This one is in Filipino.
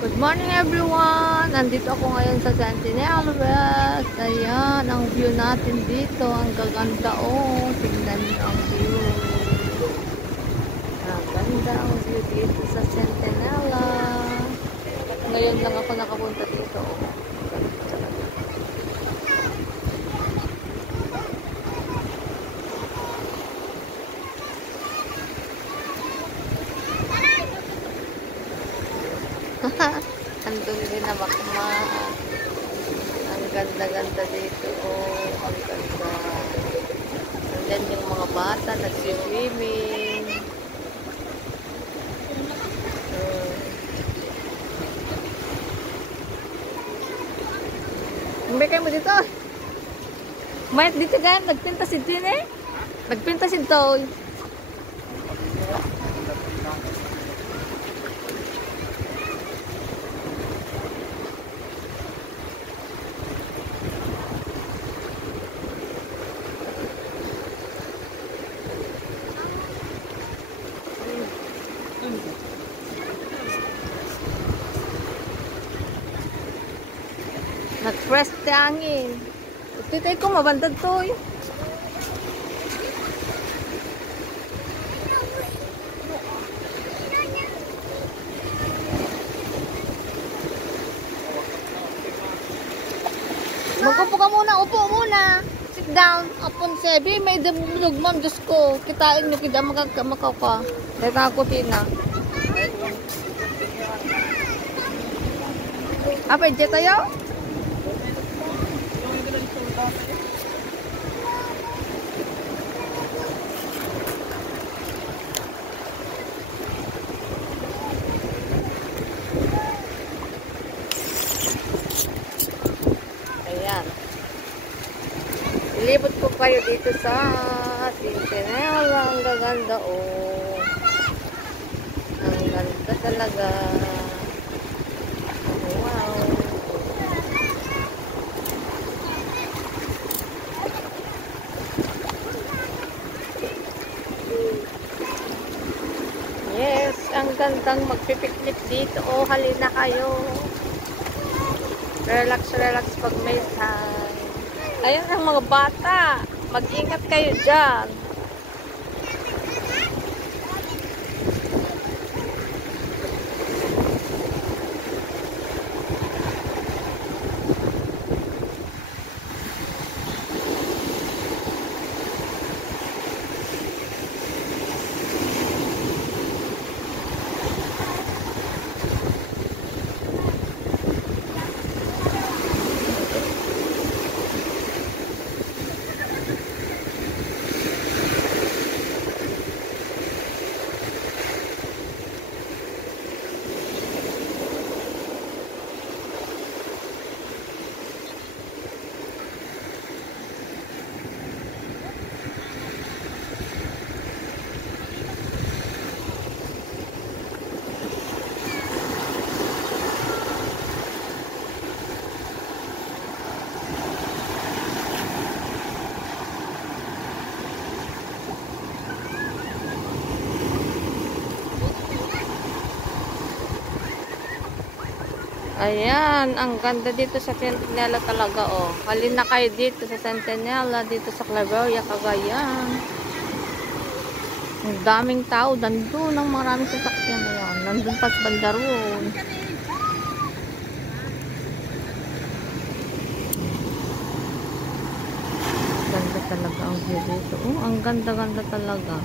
Good morning everyone! Nandito ako ngayon sa Sentinel West. Ayan, ang view natin dito. Ang gaganda oh. Tingnan niyo ang view. Ang ganda ang view dito sa Centinela. Ngayon lang ako nakapunta dito. Oh. Andun din na makma. Ang ganda-ganda dito. Oh, ang ganda. Andyan yung mga bata nag-swimming. Kumbay mo dito. Mayat dito gan. Nagpinta si Tin eh. Nagpinta si Toy. Nag-fresh ti angin. Titay ko mabantad to eh. Mag-upo ka muna, upo muna. Sit down. Upon sebi, may dumulog ma'am. Diyos ko, kitain nyo kita makaw ka. Teka ako tina. Apa, dyan tayo? Ayan. Ilibot ko kayo dito sa Centinela. Ang gaganda oh. Ang ganda talaga. Wow. Yes, ang gandang magpipiknik dito. Oh, halina kayo. Relax, relax pag may time. Ayan ang mga bata. Mag-ingat kayo dyan. Ayan, ang ganda dito sa Centinela talaga oh. Halina kayo dito sa Centinela, dito sa Claveria, Cagayan. Ang daming tao, nandun ang maraming sasakyan na yan. Nandun pa sa banda roon. Ganda talaga ang view dito. Oh, ang ganda-ganda talaga.